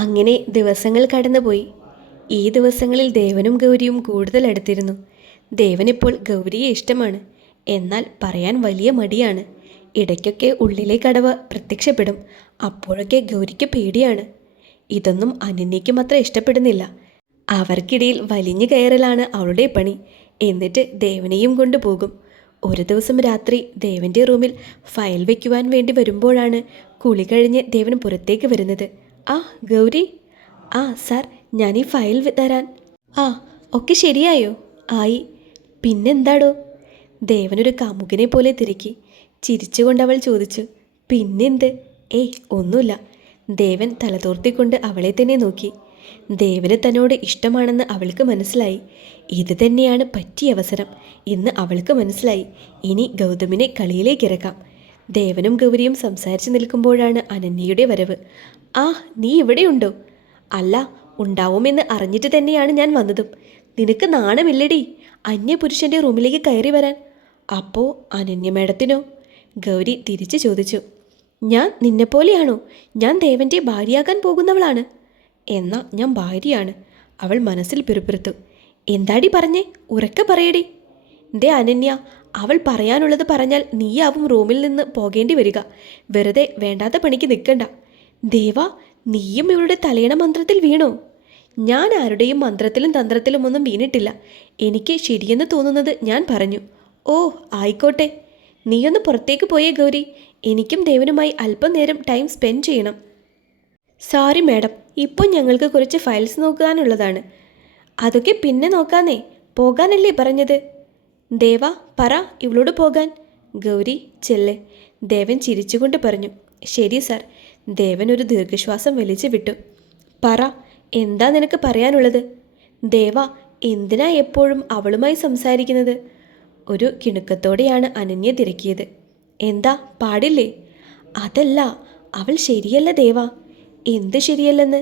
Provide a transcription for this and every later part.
അങ്ങനെ ദിവസങ്ങൾ കടന്നുപോയി. ഈ ദിവസങ്ങളിൽ ദേവനും ഗൗരിയും കൂടുതൽ അടുത്തിരുന്നു. ദേവനിപ്പോൾ ഗൗരിയെ ഇഷ്ടമാണ്. എന്നാൽ പറയാൻ വലിയ മടിയാണ്. ഇടയ്ക്കൊക്കെ ഉള്ളിലെ കടവ പ്രത്യക്ഷപ്പെടും. അപ്പോഴൊക്കെ ഗൗരിക്ക് പേടിയാണ്. ഇതൊന്നും അനന്യയ്ക്കും അത്ര ഇഷ്ടപ്പെടുന്നില്ല. അവർക്കിടയിൽ വലിഞ്ഞു കയറലാണ് അവളുടെ പണി. എന്നിട്ട് ദേവനെയും കൊണ്ടുപോകും. ഒരു ദിവസം രാത്രി ദേവൻ്റെ റൂമിൽ ഫയൽ വയ്ക്കുവാൻ വേണ്ടി വരുമ്പോഴാണ് കുളി കഴിഞ്ഞ് ദേവൻ പുറത്തേക്ക് വരുന്നത്. ആ ഗൗരി. ആ സാർ, ഞാൻ ഈ ഫയൽ തരാൻ. ആ, ഒക്കെ ശരിയായോ? ആയി. പിന്നെന്താടോ? ദേവനൊരു കാമുകനെ പോലെ തിരക്കി. ചിരിച്ചുകൊണ്ട് അവൾ ചോദിച്ചു. പിന്നെന്ത്? ഏയ് ഒന്നുമില്ല. ദേവൻ തലതോർത്തിക്കൊണ്ട് അവളെ തന്നെ നോക്കി. ദേവന് തന്നോട് ഇഷ്ടമാണെന്ന് അവൾക്ക് മനസ്സിലായി. ഇത് തന്നെയാണ് പറ്റിയ അവസരം. ഇന്ന് അവൾക്ക് മനസ്സിലായി. ഇനി ഗൗതമിനെ കളിയിലേക്ക് ഇറക്കാം. ദേവനും ഗൗരിയും സംസാരിച്ചു നിൽക്കുമ്പോഴാണ് അനന്യയുടെ വരവ്. ആ, നീ ഇവിടെയുണ്ടോ? അല്ല, ഉണ്ടാവുമെന്ന് അറിഞ്ഞിട്ട് തന്നെയാണ് ഞാൻ വന്നതും. നിനക്ക് നാണമില്ലടി അന്യപുരുഷൻ്റെ റൂമിലേക്ക് കയറി വരാൻ? അപ്പോൾ അനന്യ മേഡത്തിനോ? ഗൗരി തിരിച്ചു ചോദിച്ചു. ഞാൻ നിന്നെപ്പോലെയാണോ? ഞാൻ ദേവൻ്റെ ഭാര്യയാകാൻ പോകുന്നവളാണ്. എന്നാ ഞാൻ ഭാര്യയാണ്. അവൾ മനസ്സിൽ പിറുപിറുത്തു. എന്താടി പറഞ്ഞേ? ഉറക്കെ പറയടി. ദേ അനന്യ, അവൾ പറയാനുള്ളത് പറഞ്ഞാൽ നീയാവും റൂമിൽ നിന്ന് പോകേണ്ടി വരിക. വെറുതെ വേണ്ടാത്ത പണിക്ക് നിൽക്കണ്ട. ദേവാ, നീയും ഇവളുടെ തലയണ മന്ത്രത്തിൽ വീണോ? ഞാൻ ആരുടെയും മന്ത്രത്തിലും തന്ത്രത്തിലും ഒന്നും വീണിട്ടില്ല. എനിക്ക് ശരിയെന്ന് തോന്നുന്നത് ഞാൻ പറഞ്ഞു. ഓ ആയിക്കോട്ടെ. നീയൊന്ന് പുറത്തേക്ക് പോയേ ഗൗരി. എനിക്കും ദേവനുമായി അല്പം നേരം ടൈം സ്പെൻഡ് ചെയ്യണം. സോറി മാഡം, ഇപ്പോൾ ഞങ്ങൾക്ക് കുറച്ച് ഫയൽസ് നോക്കാനുള്ളതാണ്. അതൊക്കെ പിന്നെ നോക്കാന്നേ. പോകാനല്ലേ പറഞ്ഞത്? ദേവ, പറ ഇവളോട് പോകാൻ. ഗൗരി ചെല്ല്. ദേവൻ ചിരിച്ചുകൊണ്ട് പറഞ്ഞു. ശരി സാർ. ദേവൻ ഒരു ദീർഘശ്വാസം വലിച്ചു വിട്ടു. പറ, എന്താ നിനക്ക് പറയാനുള്ളത്? ദേവ, എന്തിനാ എപ്പോഴും അവളുമായി സംസാരിക്കുന്നത്? ഒരു കിണുക്കത്തോടെയാണ് അനന്യ തിരക്കിയത്. എന്താ, പാടില്ലേ? അതല്ല, അവൾ ശരിയല്ല ദേവ. എന്ത് ശരിയല്ലെന്ന്?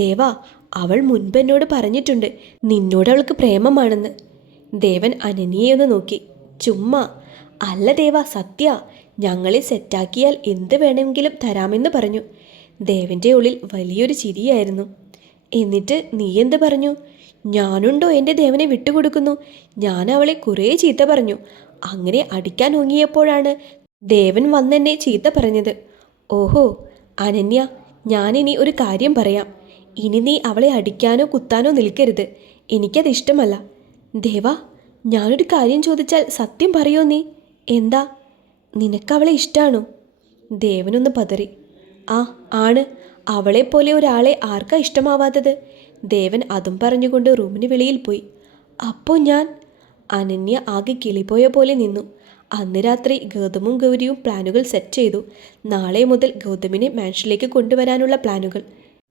ദേവ, അവൾ മുൻപ് എന്നോട് പറഞ്ഞിട്ടുണ്ട് നിന്നോട് അവൾക്ക് പ്രേമമാണെന്ന്. ദേവൻ അനന്യയെ ഒന്ന് നോക്കി. ചുമ്മാ. അല്ല ദേവ, സത്യ. ഞങ്ങളെ സെറ്റാക്കിയാൽ എന്ത് വേണമെങ്കിലും തരാമെന്ന് പറഞ്ഞു. ദേവൻ്റെ ഉള്ളിൽ വലിയൊരു ചിരിയായിരുന്നു. എന്നിട്ട് നീ എന്ത് പറഞ്ഞു? ഞാനുണ്ടോ എൻ്റെ ദേവനെ വിട്ടുകൊടുക്കുന്നു? ഞാൻ അവളെ കുറേ ചീത്ത പറഞ്ഞു. അങ്ങനെ അടിക്കാൻ ഒങ്ങിയപ്പോഴാണ് ദേവൻ വന്നെന്നെ ചീത്ത പറഞ്ഞത്. ഓഹോ അനന്യ, ഞാനിനി ഒരു കാര്യം പറയാം. ഇനി നീ അവളെ അടിക്കാനോ കുത്താനോ നിൽക്കരുത്. എനിക്കത് ഇഷ്ടമല്ല. ദേവ, ഞാനൊരു കാര്യം ചോദിച്ചാൽ സത്യം പറയോ നീ? എന്താ? നിനക്കവളെ ഇഷ്ടമാണോ? ദേവനൊന്ന് പതറി. ആ ആണ്. അവളെപ്പോലെ ഒരാളെ ആർക്കാ ഇഷ്ടമാവാത്തത്? ദേവൻ അതും പറഞ്ഞുകൊണ്ട് റൂമിന് വെളിയിൽ പോയി. അപ്പോൾ ഞാൻ? അനന്യ ആകെ കിളിപോയ പോലെ നിന്നു. അന്ന് രാത്രി ഗൗതമും ഗൗരിയും പ്ലാനുകൾ സെറ്റ് ചെയ്തു. നാളെ മുതൽ ഗൗതമിനെ മാൻഷനിലേക്ക് കൊണ്ടുവരാനുള്ള പ്ലാനുകൾ.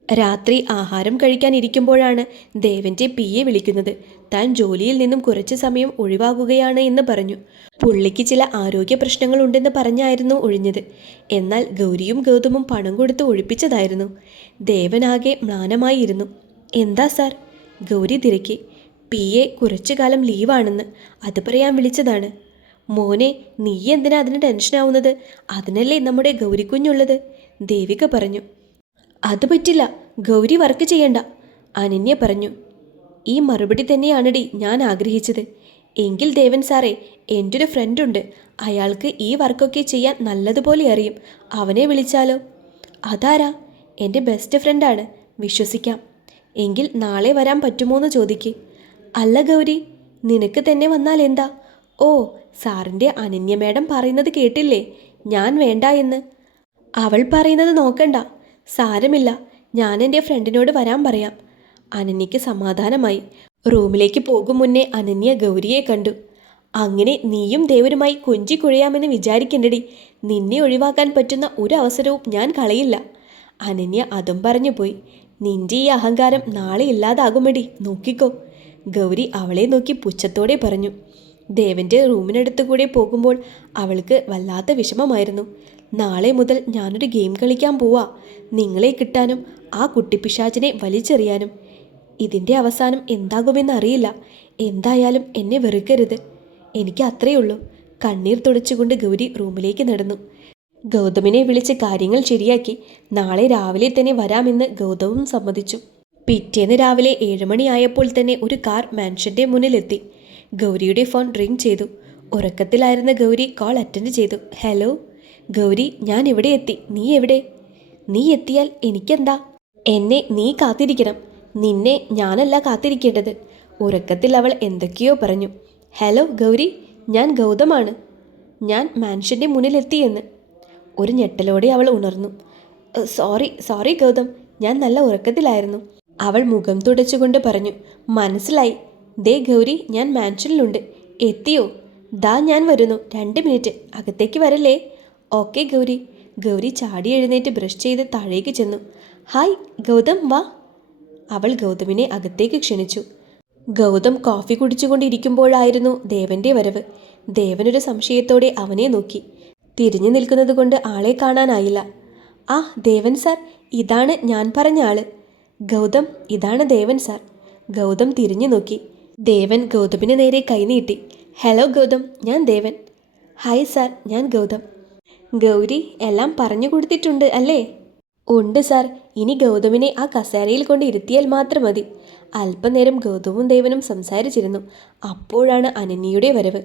രാത്രി ആഹാരം കഴിക്കാനിരിക്കുമ്പോഴാണ് ദേവൻ്റെ PA വിളിക്കുന്നത്. താൻ ജോലിയിൽ നിന്നും കുറച്ച് സമയം ഒഴിവാകുകയാണ് എന്ന് പറഞ്ഞു. പുള്ളിക്ക് ചില ആരോഗ്യ പ്രശ്നങ്ങളുണ്ടെന്ന് പറഞ്ഞായിരുന്നു ഒഴിഞ്ഞത്. എന്നാൽ ഗൗരിയും ഗൗതമും പണം കൊടുത്ത് ഒഴിപ്പിച്ചതായിരുന്നു. ദേവനാകെ മ്ലാനമായിരുന്നു. എന്താ സാർ? ഗൗരി തിരക്കി. PA കുറച്ചു കാലം ലീവാണെന്ന്, അത് പറയാൻ വിളിച്ചതാണ്. മോനെ, നീ എന്തിനാ അതിന് ടെൻഷനാവുന്നത്? അതിനല്ലേ നമ്മുടെ ഗൗരിക്കുഞ്ഞുള്ളത്, ദേവിക പറഞ്ഞു. അത് പറ്റില്ല, ഗൗരി വർക്ക് ചെയ്യണ്ട, അനന്യ പറഞ്ഞു. ഈ മറുപടി തന്നെയാണടി ഞാൻ ആഗ്രഹിച്ചത്. എങ്കിൽ ദേവൻ സാറേ, എൻ്റെ ഒരു ഫ്രണ്ടുണ്ട്. അയാൾക്ക് ഈ വർക്കൊക്കെ ചെയ്യാൻ നല്ലതുപോലെ അറിയും. അവനെ വിളിച്ചാലോ? അതാരാ? എൻ്റെ ബെസ്റ്റ് ഫ്രണ്ടാണ്, വിശ്വസിക്കാം. എങ്കിൽ നാളെ വരാൻ പറ്റുമോ എന്ന് ചോദിക്ക്. അല്ല ഗൗരി, നിനക്ക് തന്നെ വന്നാൽ എന്താ? ഓ, സാറിൻ്റെ അനന്യ മേഡം പറയുന്നത് കേട്ടില്ലേ, ഞാൻ വേണ്ട എന്ന്. അവൾ പറയുന്നത് നോക്കണ്ട. സാരമില്ല, ഞാൻ എൻ്റെ ഫ്രണ്ടിനോട് വരാൻ പറയാം. അനന്യയ്ക്ക് സമാധാനമായി. റൂമിലേക്ക് പോകും മുന്നേ അനന്യ ഗൗരിയെ കണ്ടു. അങ്ങനെ നീയും ദേവനുമായി കൊഞ്ചിക്കുഴയാമെന്ന് വിചാരിക്കണ്ടടി. നിന്നെ ഒഴിവാക്കാൻ പറ്റുന്ന ഒരു അവസരവും ഞാൻ കളയില്ല. അനന്യ അതും പറഞ്ഞു പോയി. നിന്റെ ഈ അഹങ്കാരം നാളെ ഇല്ലാതാകുമെടി, നോക്കിക്കോ. ഗൗരി അവളെ നോക്കി പുച്ഛത്തോടെ പറഞ്ഞു. ദേവൻ്റെ റൂമിനടുത്തു കൂടെ പോകുമ്പോൾ അവൾക്ക് വല്ലാത്ത വിഷമമായിരുന്നു. നാളെ മുതൽ ഞാനൊരു ഗെയിം കളിക്കാൻ പോവാ. നിങ്ങളെ കിട്ടാനും ആ കുട്ടിപ്പിശാചിനെ വലിച്ചെറിയാനും. ഇതിൻ്റെ അവസാനം എന്താകുമെന്നറിയില്ല. എന്തായാലും എന്നെ വെറുക്കരുത്. എനിക്ക് അത്രയേ ഉള്ളൂ. കണ്ണീർ തുടച്ചുകൊണ്ട് ഗൗരി റൂമിലേക്ക് നടന്നു. ഗൗതമിനെ വിളിച്ച് കാര്യങ്ങൾ ശരിയാക്കി നാളെ രാവിലെ തന്നെ വരാമെന്ന് ഗൗതവും സമ്മതിച്ചു. പിറ്റേന്ന് രാവിലെ 7 മണിയായപ്പോൾ തന്നെ ഒരു കാർ മാൻഷന്റെ മുന്നിലെത്തി. ഗൗരിയുടെ ഫോൺ റിംഗ് ചെയ്തു. ഉറക്കത്തിലായിരുന്ന ഗൗരി കോൾ അറ്റൻഡ് ചെയ്തു. ഹലോ ഗൗരി, ഞാൻ ഇവിടെ എത്തി. നീ എവിടെ? നീ എത്തിയാൽ എനിക്കെന്താ? എന്നെ നീ കാത്തിരിക്കണം. നിന്നെ ഞാനല്ല കാത്തിരിക്കേണ്ടത്. ഉറക്കത്തിൽ അവൾ എന്തൊക്കെയോ പറഞ്ഞു. ഹലോ ഗൗരി, ഞാൻ ഗൗതമാണ്. ഞാൻ മാൻഷന്റെ മുന്നിലെത്തിയെന്ന്. ഒരു ഞെട്ടലോടെ അവൾ ഉണർന്നു. സോറി ഗൗതം, ഞാൻ നല്ല ഉറക്കത്തിലായിരുന്നു. അവൾ മുഖം തുടച്ചുകൊണ്ട് പറഞ്ഞു. മനസ്സിലായി. ദേ ഗൗരി, ഞാൻ മാൻഷനിലുണ്ട്. എത്തിയോ? ദാ ഞാൻ വരുന്നു. 2 മിനിറ്റ്. അകത്തേക്ക് വരല്ലേ? ഓക്കെ ഗൗരി. ഗൗരി ചാടി എഴുന്നേറ്റ് ബ്രഷ് ചെയ്ത് താഴേക്ക് ചെന്നു. ഹായ് ഗൗതം, വാ. അവൾ ഗൗതമിനെ അകത്തേക്ക് ക്ഷണിച്ചു. ഗൗതം കോഫി കുടിച്ചുകൊണ്ടിരിക്കുമ്പോഴായിരുന്നു ദേവന്റെ വരവ്. ദേവനൊരു സംശയത്തോടെ അവനെ നോക്കി. തിരിഞ്ഞു നിൽക്കുന്നത് കൊണ്ട് ആളെ കാണാനായില്ല. ആ ദേവൻ സാർ, ഇതാണ് ഞാൻ പറഞ്ഞ ആള്. ഗൗതം, ഇതാണ് ദേവൻ സാർ. ഗൗതം തിരിഞ്ഞു നോക്കി. ദേവൻ ഗൗതമിന് നേരെ കൈനീട്ടി. ഹലോ ഗൗതം, ഞാൻ ദേവൻ. ഹായ് സാർ, ഞാൻ ഗൗതം. ഗൗരി എല്ലാം പറഞ്ഞു കൊടുത്തിട്ടുണ്ട് അല്ലേ? ഉണ്ട് സാർ. ഇനി ഗൗതമിനെ ആ കസേരയിൽ കൊണ്ട് ഇരുത്തിയാൽ മാത്രം മതി. അല്പനേരം ഗൗതവും ദേവനും സംസാരിച്ചിരുന്നു. അപ്പോഴാണ് അനന്യയുടെ വരവ്.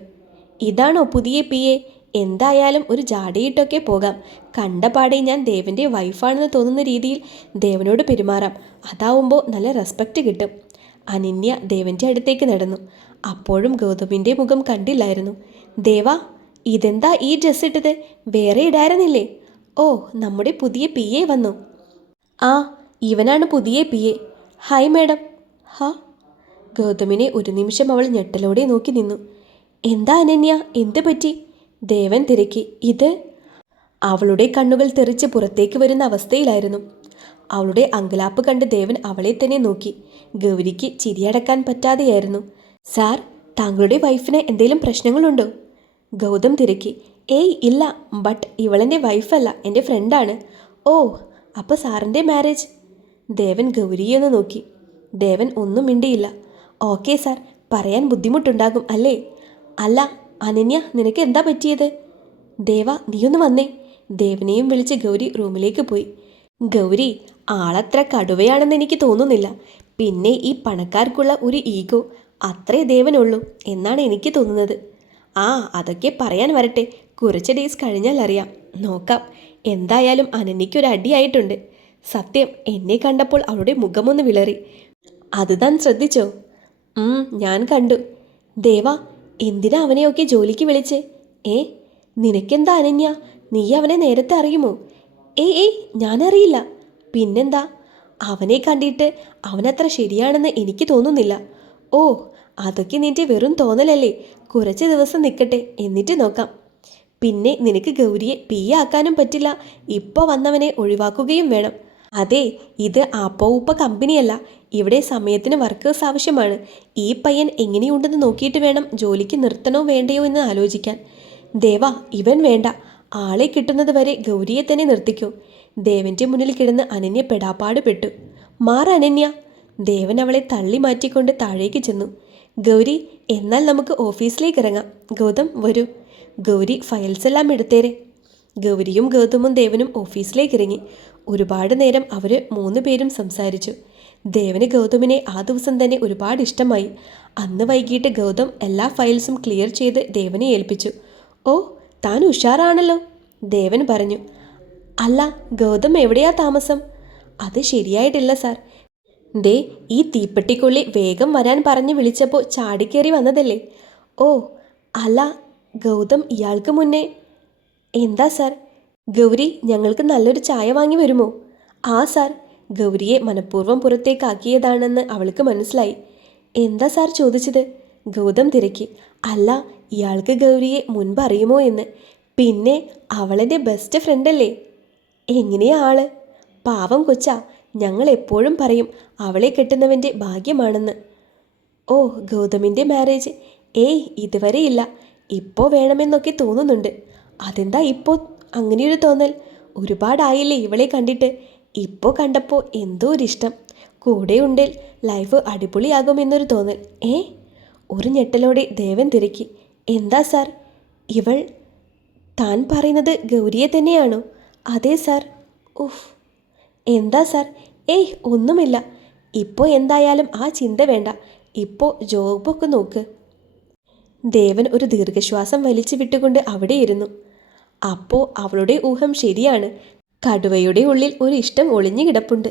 ഇതാണോ പുതിയ PA? എന്തായാലും ഒരു ജാടയിട്ടൊക്കെ പോകാം. കണ്ടപാടെ ഞാൻ ദേവൻ്റെ വൈഫാണെന്ന് തോന്നുന്ന രീതിയിൽ ദേവനോട് പെരുമാറാം. അതാവുമ്പോൾ നല്ല റെസ്പെക്റ്റ് കിട്ടും. അനന്യ ദേവൻ്റെ അടുത്തേക്ക് നടന്നു. അപ്പോഴും ഗൗതമിൻ്റെ മുഖം കണ്ടില്ലായിരുന്നു. ദേവാ, ഇതെന്താ ഈ ഡ്രസ്സ് ഇട്ടത്? വേറെ ഇടായിരുന്നില്ലേ? ഓ, നമ്മുടെ പുതിയ PA വന്നു. ആ, ഇവനാണ് പുതിയ PA. Hi madam. ഹാ. ഗൗതമിനെ ഒരു നിമിഷം അവൾ ഞെട്ടലോടെ നോക്കി നിന്നു. എന്താ അനന്യ, എന്ത് പറ്റി? ദേവൻ തിരക്കി. ഇത്? അവളുടെ കണ്ണുകൾ തെറിച്ച് പുറത്തേക്ക് വരുന്ന അവസ്ഥയിലായിരുന്നു. അവളുടെ അങ്കലാപ്പ് കണ്ട് ദേവൻ അവളെ തന്നെ നോക്കി. ഗൗരിക്ക് ചിരിയടക്കാൻ പറ്റാതെയായിരുന്നു. സാർ, താങ്കളുടെ വൈഫിന് എന്തെങ്കിലും പ്രശ്നങ്ങളുണ്ടോ? ഗൗതം തിരക്കി. ഏയ് ഇല്ല, ബട്ട് ഇവളെൻ്റെ വൈഫല്ല, എൻ്റെ ഫ്രണ്ടാണ്. ഓ, അപ്പോൾ സാറിൻ്റെ മാരേജ്? ദേവൻ ഗൗരിയൊന്ന് നോക്കി. ദേവൻ ഒന്നും മിണ്ടിയില്ല. ഓക്കെ സാർ, പറയാൻ ബുദ്ധിമുട്ടുണ്ടാകും അല്ലേ? അല്ല അനന്യ, നിനക്ക് എന്താ പറ്റിയത്? ദേവ, നീയൊന്ന് വന്നേ. ദേവനെയും വിളിച്ച് ഗൗരി റൂമിലേക്ക് പോയി. ഗൗരി ആളത്ര കടുവയാണെന്ന് എനിക്ക് തോന്നുന്നില്ല. പിന്നെ ഈ പണക്കാർക്കുള്ള ഒരു ഈഗോ അത്രേ ദേവനുള്ളൂ എന്നാണ് എനിക്ക് തോന്നുന്നത്. ആ, അതൊക്കെ പറയാൻ വരട്ടെ. കുറച്ച് ഡേയ്സ് കഴിഞ്ഞാൽ അറിയാം. നോക്കാം. എന്തായാലും അനന്യയ്ക്കൊരു അടിയായിട്ടുണ്ട്. സത്യം, എന്നെ കണ്ടപ്പോൾ അവളുടെ മുഖമൊന്ന് വിളറി. അത് താൻ ശ്രദ്ധിച്ചോ? ഞാൻ കണ്ടു. ദേവ, എന്തിനാ അവനെയൊക്കെ ജോലിക്ക് വിളിച്ചേ? നിനക്കെന്താ അനന്യ, നീ അവനെ നേരത്തെ അറിയുമോ? ഏയ് ഞാനറിയില്ല. പിന്നെന്താ? അവനെ കണ്ടിട്ട് അവനത്ര ശരിയാണെന്ന് എനിക്ക് തോന്നുന്നില്ല. ഓ, അതൊക്കെ നിന്റെ വെറും തോന്നലല്ലേ. കുറച്ച് ദിവസം നിൽക്കട്ടെ, എന്നിട്ട് നോക്കാം. പിന്നെ നിനക്ക് ഗൗരിയെ PA ആക്കാനും പറ്റില്ല. ഇപ്പോൾ വന്നവനെ ഒഴിവാക്കുകയും വേണം. അതെ, ഇത് ആപ്പോ ഉപ്പ കമ്പനിയല്ല. ഇവിടെ സമയത്തിന് വർക്കേഴ്സ് ആവശ്യമാണ്. ഈ പയ്യൻ എങ്ങനെയുണ്ടെന്ന് നോക്കിയിട്ട് വേണം ജോലിക്ക് നിർത്തണോ വേണ്ടയോ എന്ന് ആലോചിക്കാൻ. ദേവ, ഇവൻ വേണ്ട. ആളെ കിട്ടുന്നത് വരെ ഗൗരിയെ തന്നെ നിർത്തിക്കോ. ദേവൻ്റെ മുന്നിൽ കിടന്ന് അനന്യ പെടാപ്പാട് പെട്ടു. അനന്യ. ദേവൻ അവളെ തള്ളി മാറ്റിക്കൊണ്ട് താഴേക്ക് ചെന്നു. ഗൗരി, എന്നാൽ നമുക്ക് ഓഫീസിലേക്ക് ഇറങ്ങാം. ഗൗതം വരൂ. ഗൗരി ഫയൽസ് എല്ലാം എടുത്തേരെ. ഗൗരിയും ഗൗതമും ദേവനും ഓഫീസിലേക്ക് ഇറങ്ങി. ഒരുപാട് നേരം അവർ 3 പേരും സംസാരിച്ചു. ദേവന് ഗൗതമിനെ ആ ദിവസം തന്നെ ഒരുപാട് ഇഷ്ടമായി. അന്ന് വൈകിട്ട് ഗൗതം എല്ലാ ഫയൽസും ക്ലിയർ ചെയ്ത് ദേവനെ ഏൽപ്പിച്ചു. ഓ, താൻ ഉഷാറാണല്ലോ, ദേവൻ പറഞ്ഞു. അല്ല, ഗൗതം എവിടെയാ താമസം? അത് ശരിയായിട്ടില്ല സാർ. ദേ, ഈ തീപ്പെട്ടിക്കുള്ളി വേഗം വരാൻ പറഞ്ഞ് വിളിച്ചപ്പോൾ ചാടിക്കേറി വന്നതല്ലേ. ഓ, അല്ല, ഗൗതം ഇയാൾക്ക് മുന്നേ. എന്താ സാർ? ഗൗരി, ഞങ്ങൾക്ക് നല്ലൊരു ചായ വാങ്ങി വരുമോ? ആ സാർ. ഗൗരിയെ മനഃപൂർവ്വം പുറത്തേക്കാക്കിയതാണെന്ന് അവൾക്ക് മനസ്സിലായി. എന്താ സാർ ചോദിച്ചത്? ഗൗതം തിരക്കി. അല്ല, ഇയാൾക്ക് ഗൗരിയെ മുൻപ് അറിയുമോ എന്ന്. പിന്നെ അവളെൻ്റെ ബെസ്റ്റ് ഫ്രണ്ടല്ലേ. എങ്ങനെയാ ആള്? പാവം കൊച്ചാ. ഞങ്ങൾ എപ്പോഴും പറയും അവളെ കെട്ടുന്നവൻ്റെ ഭാഗ്യമാണെന്ന്. ഓ, ഗൗതമിൻ്റെ മാരേജ്? ഏയ്, ഇതുവരെ ഇല്ല. ഇപ്പോൾ വേണമെന്നൊക്കെ തോന്നുന്നുണ്ട്. അതെന്താ ഇപ്പോൾ അങ്ങനെയൊരു തോന്നൽ? ഒരുപാടായില്ലേ ഇവളെ കണ്ടിട്ട്. ഇപ്പോൾ കണ്ടപ്പോൾ എന്തോ ഒരിഷ്ടം. കൂടെ ഉണ്ടേൽ ലൈഫ് അടിപൊളിയാകുമെന്നൊരു തോന്നൽ. ഒരു ഞെട്ടലോടെ ദേവൻ തിരക്കി. എന്താ സാർ? ഇവൾ താൻ പറയുന്നത് ഗൗരിയെ തന്നെയാണോ? അതെ സാർ. ഉഫ്, എന്താ സാർ? ഏയ് ഒന്നുമില്ല. ഇപ്പോൾ എന്തായാലും ആ ചിന്ത വേണ്ട. ഇപ്പോൾ ജോബൊക്കെ നോക്ക്. ദേവൻ ഒരു ദീർഘശ്വാസം വലിച്ചു വിട്ടുകൊണ്ട് അവിടെയിരുന്നു. അപ്പോൾ അവളുടെ ഊഹം ശരിയാണ്. കടുവയുടെ ഉള്ളിൽ ഒരു ഇഷ്ടം ഒളിഞ്ഞു കിടപ്പുണ്ട്.